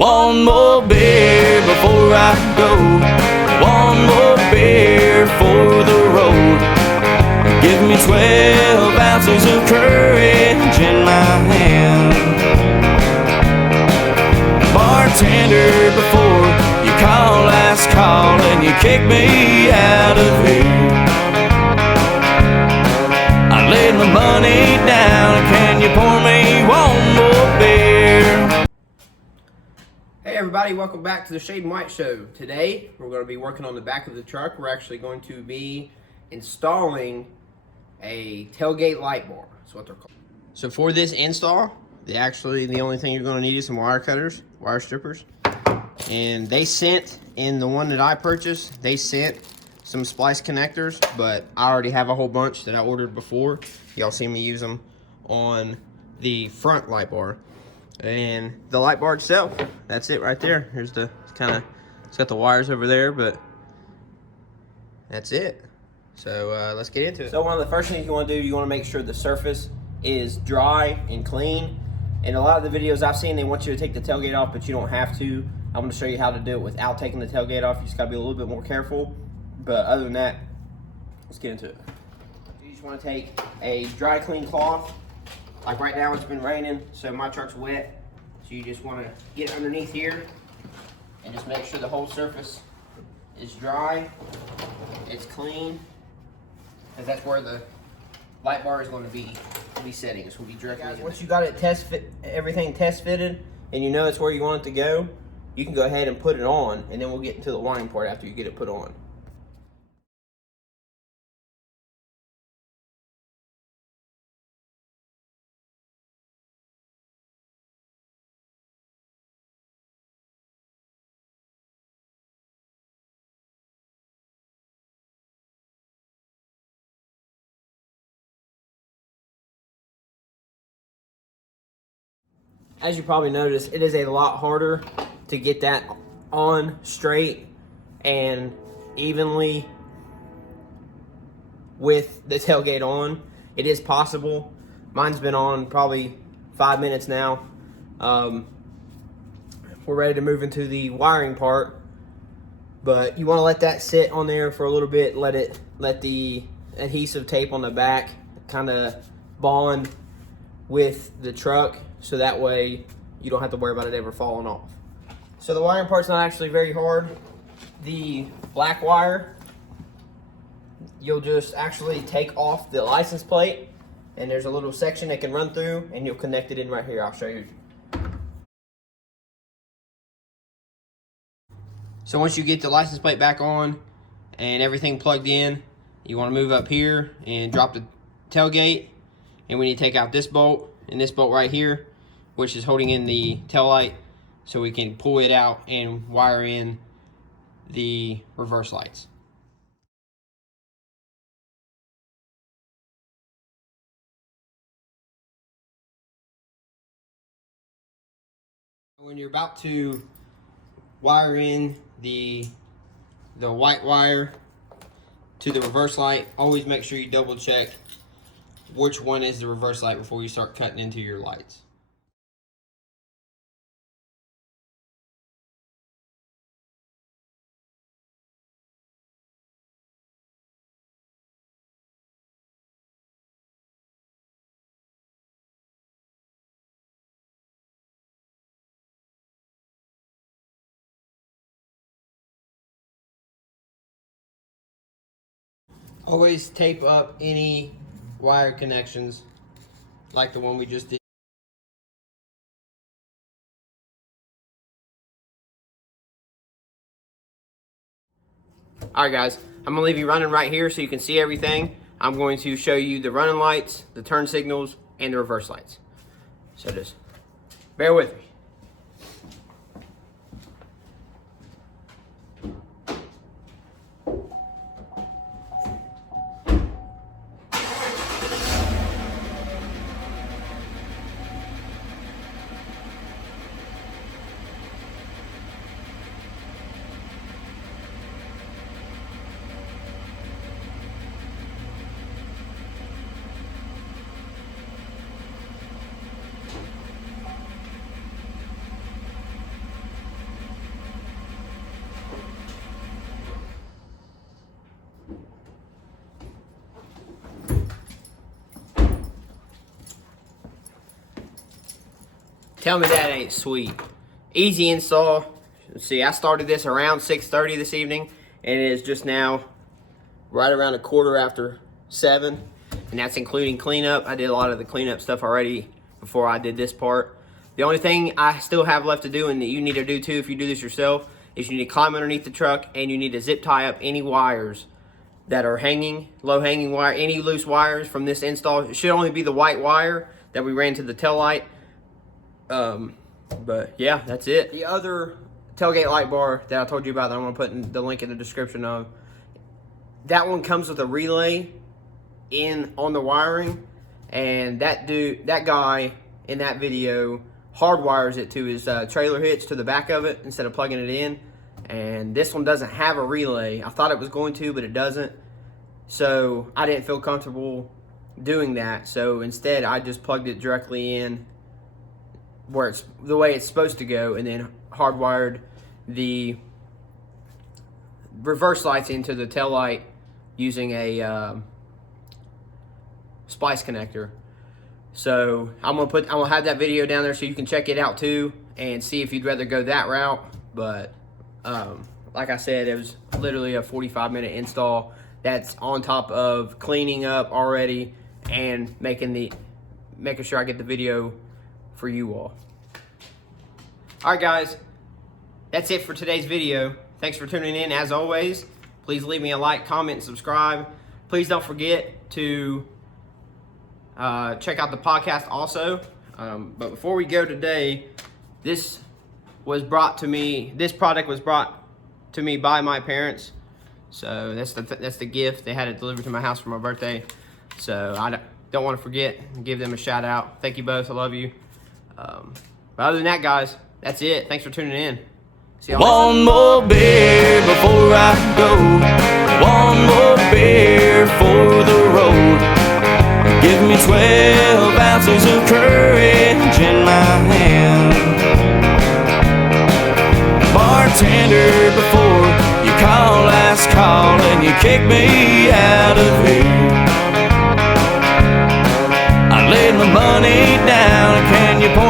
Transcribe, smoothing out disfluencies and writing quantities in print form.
One more beer before I go. One more beer for the road. Give me 12 ounces of courage in my hand. Bartender, before you call last call and you kick me out of here, I laid my money down. Can you pour me one more beer? Hey everybody, welcome back to the Shade and White Show. Today we're going to be working on the back of the truck. We're actually going to be installing a tailgate light bar. That's what they're called. So for this install, the only thing you're going to need is some wire cutters, wire strippers. And they sent, in the one that I purchased, they sent some splice connectors, but I already have a whole bunch that I ordered before. Y'all seen me use them on the front light bar. And the light bar itself, that's it right there. Here's the it's got the wires over there, but that's it. So let's get into it. So one of the first things you want to do, you want to make sure the surface is dry and clean. In a lot of the videos I've seen, they want you to take the tailgate off, but you don't have to. I'm going to show you how to do it without taking the tailgate off. You just got to be a little bit more careful. But other than that, let's get into it. You just want to take a dry, clean cloth. Like right now it's been raining, so my truck's wet. So you just want to get underneath here and just make sure the whole surface is dry, it's clean, because that's where the light bar is going to be setting. It's going to be directly in there. Once you got it everything test fitted, and you know it's where you want it to go, you can go ahead and put it on, and then we'll get into the wiring part after you get it put on. As you probably noticed, it is a lot harder to get that on straight and evenly with the tailgate on. It is possible. Mine's been on probably 5 minutes now. We're ready to move into the wiring part, but you want to let that sit on there for a little bit. Let the adhesive tape on the back kind of bond with the truck, so that way you don't have to worry about it ever falling off. So the wiring part's not actually very hard. The black wire, you'll just actually take off the license plate, and there's a little section that can run through, and you'll connect it in right here. I'll show you. So once you get the license plate back on and everything plugged in, you want to move up here and drop the tailgate, and we need to take out this bolt and this bolt right here, which is holding in the tail light, so we can pull it out and wire in the reverse lights. When you're about to wire in the white wire to the reverse light, always make sure you double check which one is the reverse light before you start cutting into your lights. Always tape up any wire connections like the one we just did. Alright guys, I'm going to leave you running right here so you can see everything. I'm going to show you the running lights, the turn signals, and the reverse lights. So just bear with me. Tell me that ain't sweet. Easy install. Let's see, I started this around 6:30 this evening, and it is just now right around 7:15, and that's including cleanup. I did a lot of the cleanup stuff already before I did this part. The only thing I still have left to do, and that you need to do too if you do this yourself, is you need to climb underneath the truck and you need to zip tie up any wires that are hanging, low hanging wire, any loose wires from this install. It should only be the white wire that we ran to the tail light. But yeah, that's it. The other tailgate light bar that I told you about that I'm gonna put in the link in the description of, that one comes with a relay on the wiring, and that guy in that video hardwires it to his trailer hitch to the back of it instead of plugging it in. And this one doesn't have a relay. I thought it was going to, but it doesn't. So I didn't feel comfortable doing that. So instead, I just plugged it directly in where it's the way it's supposed to go, and then hardwired the reverse lights into the tail light using a splice connector. So I'm gonna have that video down there so you can check it out too and see if you'd rather go that route. But like I said, it was literally a 45-minute install. That's on top of cleaning up already and making sure I get the video for you all. All right, guys, that's it for today's video. Thanks for tuning in. As always, please leave me a like, comment, and subscribe. Please don't forget to check out the podcast also. But before we go today, this product was brought to me by my parents. So that's the gift. They had it delivered to my house for my birthday. So I don't want to forget and give them a shout out. Thank you both. I love you. But other than that, guys, that's it. Thanks for tuning in. See y'all. One more beer before I go. One more beer for the road. Give me 12 ounces of courage in my hand. Bartender, before you call last call and you kick me out of here, I laid my money down. Can you point